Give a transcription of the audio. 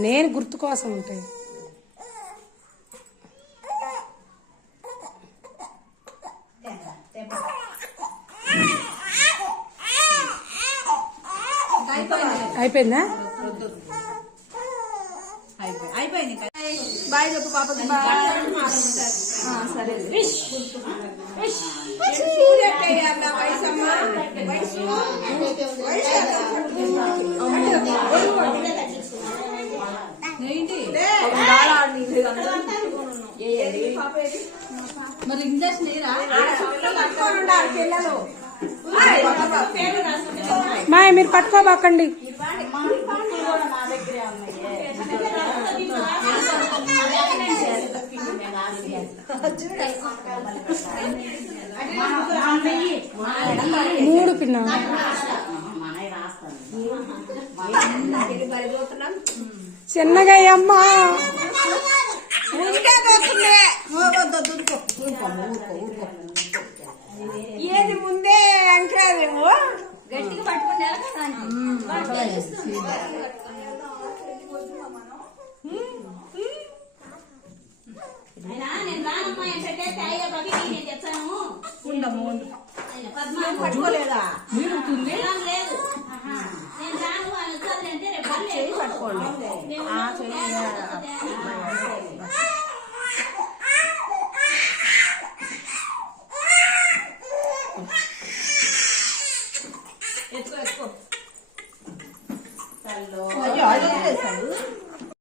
నేను గుర్తు కోసం ఉంటాయి. అయిపోయిందా? అయిపోయింది. బాయ్ చెప్పు పాపకి. సరే మరి ఇంజక్షన్ పిల్లలు మాయ మీరు పట్టుకోబాకండి. మూడు పిన్న చిన్నగా అమ్మా ఏది ముందే అంకరాదేమో గట్టిగా పట్టుకుంటే పట్టుకోలేదా? లేదు పట్టుకోండి.